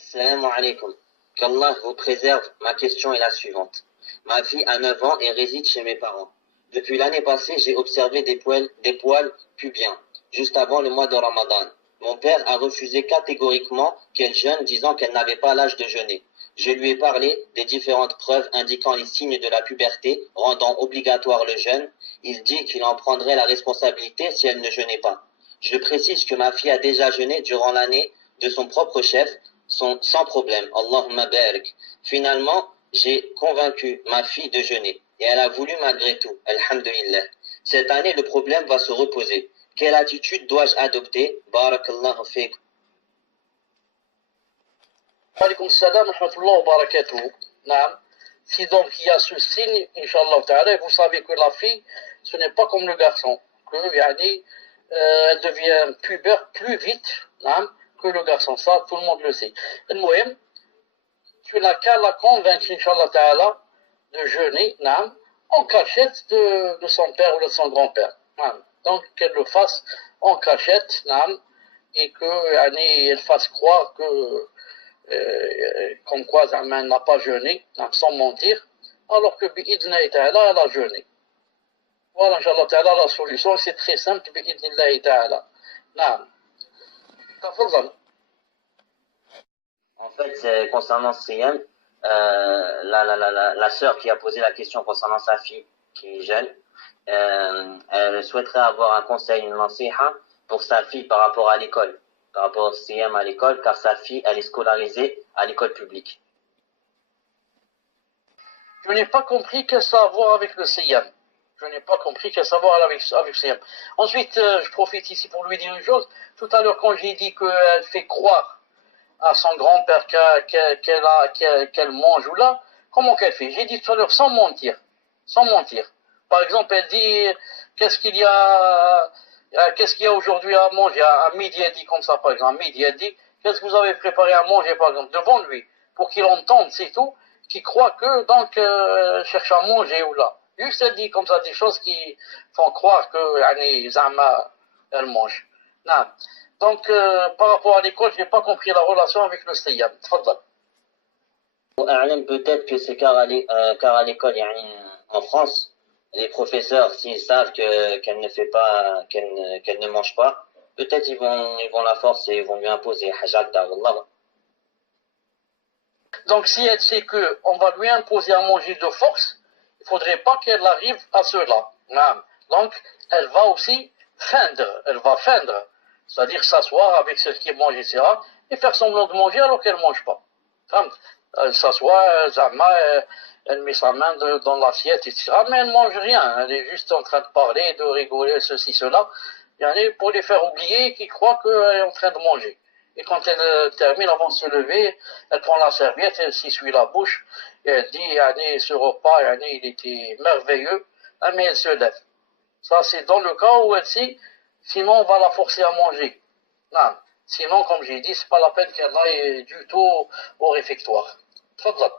Assalamu alaikum. Qu'Allah vous préserve. Ma question est la suivante. Ma fille a 9 ans et réside chez mes parents. Depuis l'année passée, j'ai observé des poils pubiens, juste avant le mois de Ramadan. Mon père a refusé catégoriquement qu'elle jeûne, disant qu'elle n'avait pas l'âge de jeûner. Je lui ai parlé des différentes preuves indiquant les signes de la puberté, rendant obligatoire le jeûne. Il dit qu'il en prendrait la responsabilité si elle ne jeûnait pas. Je précise que ma fille a déjà jeûné durant l'année de son propre chef, sans problème. Allahumma barik. Finalement, j'ai convaincu ma fille de jeûner et elle a voulu malgré tout. Alhamdulillah. Cette année, le problème va se reposer. Quelle attitude dois-je adopter? Barakallahu fiqh. Alaykoum salam wa rahmatullahi wa barakatuh. Naam. Si donc il y a ce signe, Inch'Allah ta'ala, vous savez que la fille, ce n'est pas comme le garçon. Que, yani, elle devient pubère plus vite, naam, que le garçon. Ça, tout le monde le sait. Et moi, tu n'as qu'à la convaincre, Inch'Allah ta'ala, de jeûner, naam, en cachette de son père ou de son grand-père. Naam. Donc, qu'elle le fasse en cachette, naam, et que, yani, elle fasse croire que comme quoi elle n'a pas jeûné, sans mentir, alors que bi'idnillahi ta'ala, elle a jeûné. Voilà, Inch'Allah ta'ala, la solution, c'est très simple, bi'idnillahi ta'ala. Naam. Tafadhal. En fait, c'est concernant Siyam, la sœur qui a posé la question concernant sa fille qui est jeune, elle souhaiterait avoir un conseil, une nasiha pour sa fille par rapport à l'école, par rapport au Siyam à l'école, car sa fille, elle est scolarisée à l'école publique. Je n'ai pas compris qu'est-ce que ça a à voir avec le Siyam. Je n'ai pas compris qu'est-ce que ça a à voir avec le Siyam. Ensuite, je profite ici pour lui dire une chose. Tout à l'heure, quand j'ai dit qu'elle fait croire à son grand-père qu'elle mange ou là, comment qu'elle fait? J'ai dit tout à l'heure sans mentir. Sans mentir. Par exemple, elle dit, qu'est-ce qu'il y a aujourd'hui à manger? À midi, elle dit comme ça, par exemple. À midi, elle dit, qu'est-ce que vous avez préparé à manger, par exemple, devant lui, pour qu'il entende, c'est tout, qu'il croit que, donc, cherche à manger ou là. Juste, elle dit comme ça des choses qui font croire que, Zama, elle mange. Non. Donc, par rapport à l'école, je n'ai pas compris la relation avec le Siyam. Tfadal. Peut-être que c'est car à l'école, en France, les professeurs, s'ils savent qu'elle ne fait pas, qu'elle ne mange pas, peut-être ils vont la forcer, ils vont lui imposer hajat d'Allah. Donc, si elle sait qu'on va lui imposer à manger de force, il ne faudrait pas qu'elle arrive à cela. Donc, elle va aussi feindre, c'est-à-dire s'asseoir avec celle qui mange, etc., et faire semblant de manger alors qu'elle ne mange pas. Elle s'assoit, elle met sa main dans l'assiette, etc., mais elle ne mange rien, elle est juste en train de parler, de rigoler, ceci, cela, pour les faire oublier qu'ils croient qu'elle est en train de manger. Et quand elle termine, avant de se lever, elle prend la serviette, elle s'essuie la bouche, et elle dit, ce repas, il était merveilleux, mais elle se lève. Ça, c'est dans le cas où elle sait, sinon on va la forcer à manger. Non. Sinon, comme j'ai dit, c'est pas la peine qu'elle aille du tout au réfectoire. Tfadhal.